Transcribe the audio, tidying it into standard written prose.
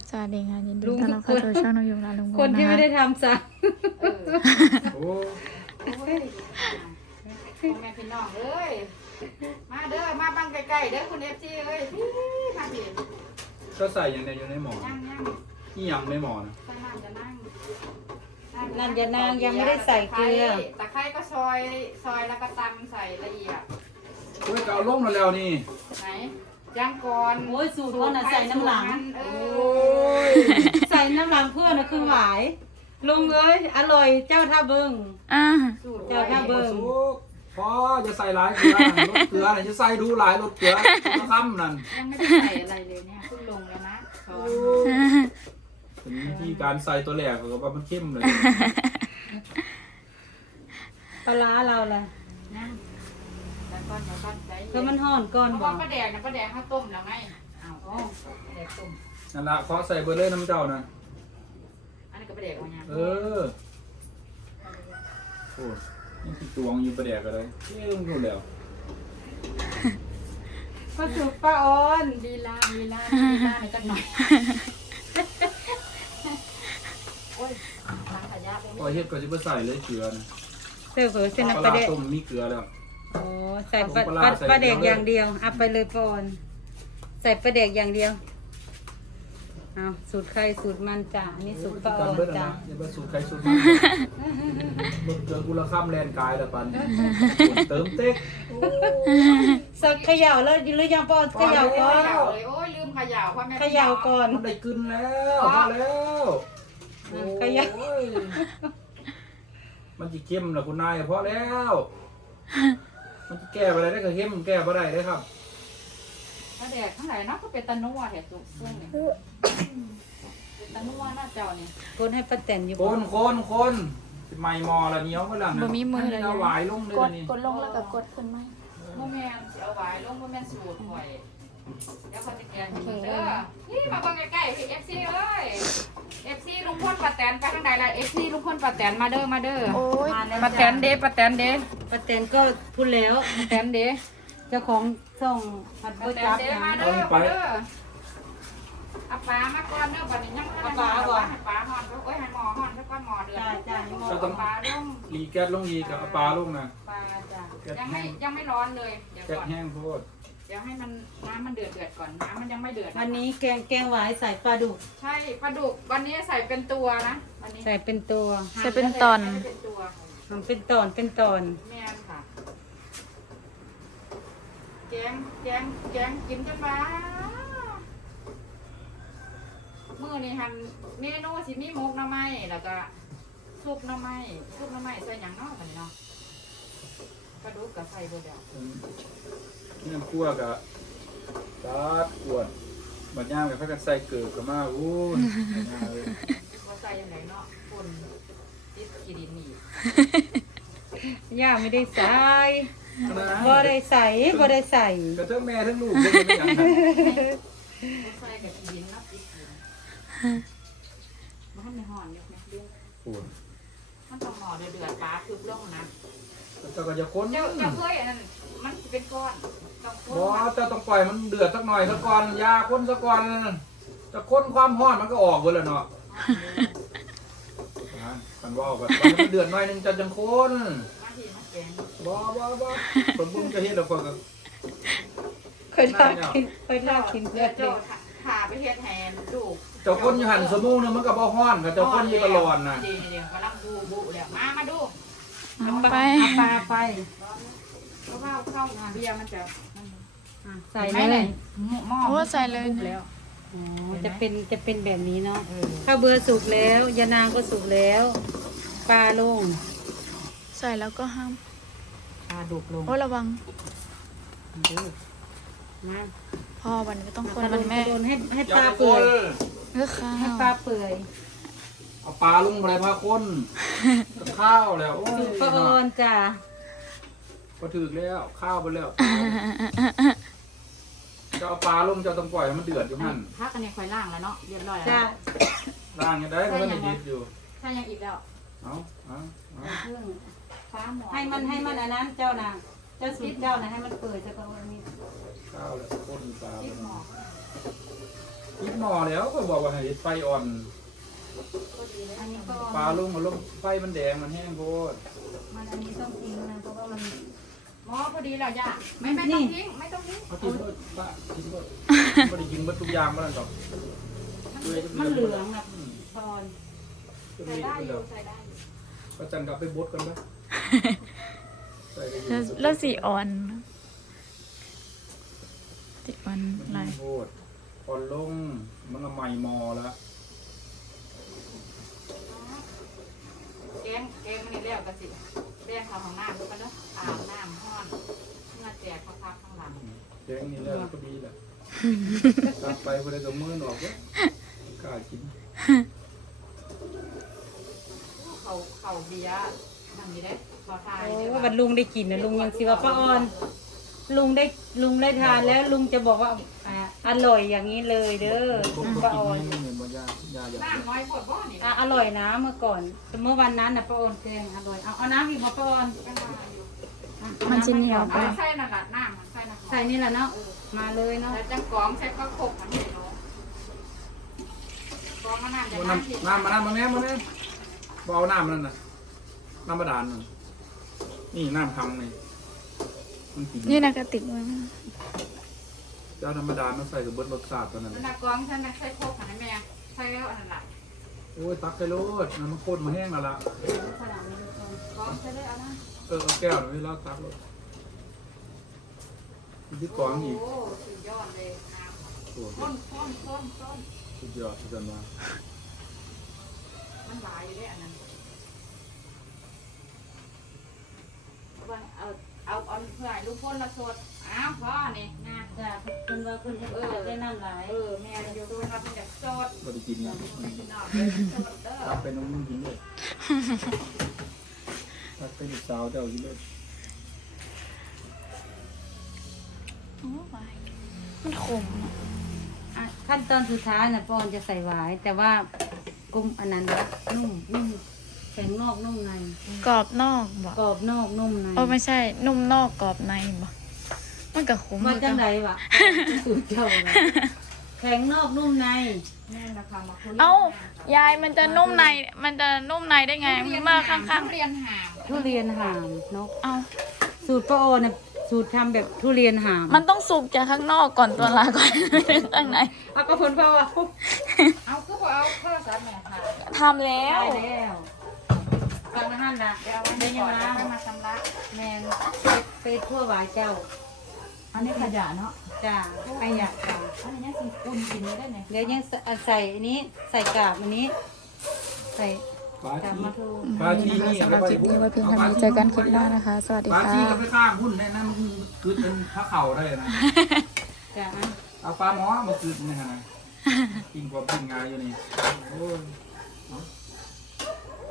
สวัสดีค่ะยินดีต้อนรับเข้าสู่ช่องน้องยุงและลุงโบคนที่ะะไม่ได้ทำซะโอ้พ่อแม่พี่น้องเอ้ยมาเด้อมาบังไกลๆเด้อคุณFCเอ้ยพี่มาดิก็ใส่อย่างเดียวอยู่ในหมอย่างนี่ยังไม่หมอนะๆข้างน้ำจะนั่งนั่นอย่านางยังไม่ได้ใส่เกลือตะไคร้ก็ซอยแล้วก็ตำใส่ละเอียดโอ้ยก็เอาลงมาแล้วนี่ไหนย่างก่อนโอ้ยสูตรว่าน่ะใส่น้ำหลังเอโอ้อยใส่น้ำหลังเพื่อนนะคือหวายลุงเอ้ยอร่อยเจ้าท่าเบิงอ่าสูตรเจ้าหน้าเบิ่งพอจะใส่หลายเกลือลดเกลือจะใส่ดูหลายลดเกลือจะค้ำนั่นยังไม่ได้ใส่อะไรเลยเนี่ยเพิ่งลงแล้วนะช้อนเป็นวิธีการใส่ตัวแหลกก็ว่ามันเข้มเลยปลาร้าเราล่ะนั่งแล้วก็ใส่ก็มันห่อนก่อนเพราะบอว่าก ป้าแดงนะป้าแดงเขาต้มแล้วไงอ้าวป้าแดงต้มนั่นละขอใส่เบอร์เลยน้ำเจ้านะอันนี้ก็ป้าแดงเอาเนี่ยเออโอ้นี่คือตวงอยู่ประแดกอะไรลงดูแล้วก็สูตรป้าออนลีลาหน่อยกันหน่อยโอ้ยล้างขยะไปพอเฮ็ดก็จะไปใส่เลยเกลือนะเสิร์ฟเผอเส้นปน้ำปลาลาเด็กต้มมีเกลือแล้วโอ้ใส่ปปลาลาร้าใส่ปลาเด็กเดียวเลยอย่างเดียวเอาไปเลยป้าออนใส่ปลาเด็กอย่างเดียวเอาสูตรใครสูตรมันจ้ะอันนี่สูตรป้าออนเบิดจ้ะนะอย่าไปสูตรใครสูตรมันลดเกลือกุละข้ามแลนกายละปันเติมเต็กสักเขย่าแล้วหรือยังป้าออนเขย่าก่อนเลยโอ้ยลืมเขย่าพ่อแม่เขย่าก่อนมันได้กึนแล้วพอแล้วโอ้ขยับยมันจะเข้มนะคุณนายพอแล้ว มันจะแก้ไปได้ก็เข้มแก้ไปได้เลยครับป้าแดงทั้งหลายเนาะก็เป็นตะนัวแถบตุ้งซึ่งเนี่ยเป็นตะนัวหน้าเจ้าเนี่ยคนให้ป้าแตนอยู่คนไม่มอละเหนียวก็หลังบ่มีมือเลยเอาหวายลงเลยกดนี่กดลงแล้วก็กดขึ้นไหมโมแมนเสียหวายลงโมแมนสูตรหอยเดี๋ยวเขาจะแกงกินเด้อนี่มาเบิ่งใกล้ๆพี่FCเอ้ย FC ลุงพลป้าแตนไปทางใดล่ะ FC ลุงพลป้าแตนมาเด้อมาเด้อโอ้ยป้าแตนเด้ป้าแตนเด้ป้าแตนก็พูดแล้วป้าแตนเด้เจ้าของส่งผัดป้าก๋วยแตจันบเด้นะมาเด้อมาเด้อเอาปลามาก่อนเด้อบัดนี้ยังให้ปลาห่อนโอ้ยให้หมอห่อนแล้วก็หมอเดือดปลาลงรีแก๊สลงอีกกับเอาปลาลงนะปลาจ้ะยังไม่ร้อนเลยเดี๋ยวแก๊สก่อนแห้งโพดเดี๋ยวให้มันน้ำมันเดือดก่อนน้ำมันยังไม่เดือดวันนี้แกงหวายใส่ปลาดุกใช่ปลาดุกวันนี้ใส่เป็นตัวนะวันนี้ใส่เป็นตัวจะเป็นตอนไม่ได้เป็นตัวมันเป็นตอนเป็นตอนแม่นค่ะแกงกินกันมามื้อนี้หั่นเมนูสิมีหมกหน่อไม้แล้วก็ซุปหน่อไม้ใส่หยังเนาะบัดนี้เนาะปลาดุกก็ใส่บ่เดียวนี่น้ำคั่วกับตัดขวดบัดย่างกับพักกันใส่เกลือกับมาอู้ยว่าใส่ยังไงเนาะคนติดกีดินนี่ย่าไม่ได้ใส่บ่ได้ใส่บ่ได้ใส่กระเทั้งแม่ทั้งลูกเลยไม่ยังไงว่าใส่กับกีดินนับติดกีดินมันไม่ห่อนอยู่ไหมเรื่องโอ้ยมันต้องห่อเดือดปลาคือลงนะเจ้าก็จะค้นเจ้าเคยอันนั้นมันเป็นก้อนต้องคนบ่เจ้าต้องปล่อยมันเดือดสักหน่อยสักก่อนยาค้นสักก่อนจะค้นความร้อนมันก็ออกเบิดแล้วเนาะกันว่ากันมันเดือดหน่อยนึงจะจังค้นมาทีมาแกงบ่ผมบุ้งจะเฮ็ดแล้วก็เคยลากกินเลือดเจ้าขาไปเฮ็ดแทนลูกเจ้าค้นอยู่หั่นสมูนึงมันก็บ่ฮ้อนกับเจ้าค้นอยู่ตลอดน่ะเดี๋ยวกำลังบูแล้วมาดูเอาไปเอาปลาไปเพราะว่าเข้าเบียร์มันจะใส่เลยหม้อโอ้ใส่เลยแล้วอ๋อจะเป็นแบบนี้เนาะข้าวเบื่อสุกแล้วยานางก็สุกแล้วปลาลงใส่แล้วก็ห้ามปลาดุกลงโอ้ระวังมาพ่อวันนี้ก็ต้องคนมันแม่โดนให้ปลาอย่าไปเปื่อยเออข้าให้วปลาเปื่อยเอาปลาลงอะไรพาคนกับข้าวแล้วโอ้ยปลาออนจ้ะก็ถึกแล้วข้าวไปแล้วจะเอาปลาลงจะต้องปล่อยให้มันเดือดอยู่หั่นพักอันนี้ค่อยล่างแล้วเนาะเรียบร้อยจ้ะแล้วล่างยังได้เพราะมันดิบอยู่ถ้ายังอีกแล้วเอาพึ่งฟ้าหมอให้มันอันนั้นเจ้านะเจ้าสูตรเจ้านะให้มันเปื่อยจะก็วันนี้ข้าวแล้วคนปลาไปพริกหมอปิดหม้อแล้วก็บอกว่าให้ไฟอ่อนอันนี้ก็ปลาลงมาลงไฟมันแดงมันแห้งโพดมันอันนี้ต้องทิ้งนะเพราะว่ามันหมอพอดีแล้วย่าไม่ต้องทิ้งไม่ต้องทิ้งเอากินเบิดป้ากินเบิดไม่ได้กินเบิดทุกอย่างมาแล้วดอกมันเหลืองนะตอนจะใส่มีได้เป็นอแบยู่บใส่ได้อยู่ประจันกลับไปบดกันปะใส่ไปอยู่แล้วสีอ่อนติดอ่อนมันลายโพดอ่อนลงมันละใหม่มอแล้วแกงมันนี่แล้วก็สิแดงเขาของน้ำกันเนาะอาบน้ำห้อนเมื่อแจกเขาพักข้างหลังแกงนี่แล้วก็ดีแหละตัดไปพอได้กับมือออกแล้วกล้ากินเขาเบียร์ทำนี้ได้ขอทายโอ้เดี๋ยววันลุงได้กินนะลุงยังสิว่าป้าออนลุงได้ทานแล้วลุงจะบอกว่าอร่อยอย่างนี้เลยเด้อผมป้าอก็อนกินนี่เหมือนว่ายาอย่างน้ำน้อยปวดบ่อนี่อร่อยนะเมื่อก่อนแต่เมื่อวันนั้นนะป้าออนแกงอร่อยเอาน้ำอีกมาป้าออนมันจะเหนียวไปเอาใส่นั่นแหละน้ำใส่น้ำใส่นี่แหละเนาะมาเลยเนาะแล้วจังกองใส่ข้าวโคกอันนี้เนาะกองมะนาวจะน้ำน้ำมาแม่มาแม่บ่เอาน้ำนั่นน่ะน้ำบาดาลนั่นนี่น้ำทำนี่มันกินนี่นะกระติกมันเจ้าธรรมดาไม่ใส่กับเบิดรสชาติตัวนั้นแล้วกองฉันใส่โคกอันนี้แม่ใส่แล้วอันนั้นแหละโอ้ยตักไปโลดน้ำมันโคตรมาแห้งแล้วล่ะกองใส่เลยเอานะเอาแก้วหน่อยแล้วตักโลดที่กองอีกโอ้สุดยอดเลยน้ำโอ้โหต้นสุดยอดสุดยอดมากมันหลายอยู่ด้วยอันนั้นเอาเพื่อให้ลูกพ่นละสดอ้าวพ่อนี่นะจ้ะคุณว่าคุณได้น้ำหลายแม่อยู่ตัวเราเป็นแบบสดบ่ได้กินนะไม่กินนอกเป็นสดเด้อตักไปน้องนุ่งกินเลยตักไปลูกสาวเจ้ากินเลยโอ้ยมันขมอะขั้นตอนสุดท้ายนะป้าออนจะใส่หวายแต่ว่ากุ้มอันนั้นนุ่มแข็งนอกนุ่มในกรอบนอกบ่กรอบนอกนุ่มในโอ้ไม่ใช่นุ่มนอกกรอบในบ่มันก็ขมว่าจังไรวะสูตรเจ้านะแข็งนอกนุ่มในแม่ราคามาคุเอ้ายายมันจะนุ่มในได้ไงเมื่อข้างเรียนหามทุเรียนหามนกๆเอาสูตรป้าออนนะสูตรทำแบบทุเรียนหามมันต้องสุกจากข้างนอกก่อนตัวลาก่อน ข้างในเอาก็ผลเปล่าอ่ะเอาคือพอเอาข้าวสารแม่ค่ะทำแล้วได้แล้วฟังนะฮั่นละเดี๋ยวเอาไว้ได้ก่ยัอง นไงแล้วค่อยมาชำระแมนไปทั่วหวายเจ้าอันนี้ขยะเนาะจ้าไปอยากจ้าอันนี้สิอุ่นกินได้ไหมเดี๋ยวยังใส่อันนี้ใส่กาบอันนี้ ใส่ปลากาบชีมาทูปลาชีนี่สำหรับคลิปนี้ไว้เพียงเท่านี้เจอกันคลิปหน้านะคะ สวัสดีปลาค่ะชีก็ไปข้างหุ้นแน่นั่นคือเป็นพระเข่าได้นะจ้าเอาปลาหมอมาคืนนี่ฮะนะกินกว่ากินงายอยู่นี่โอ้ย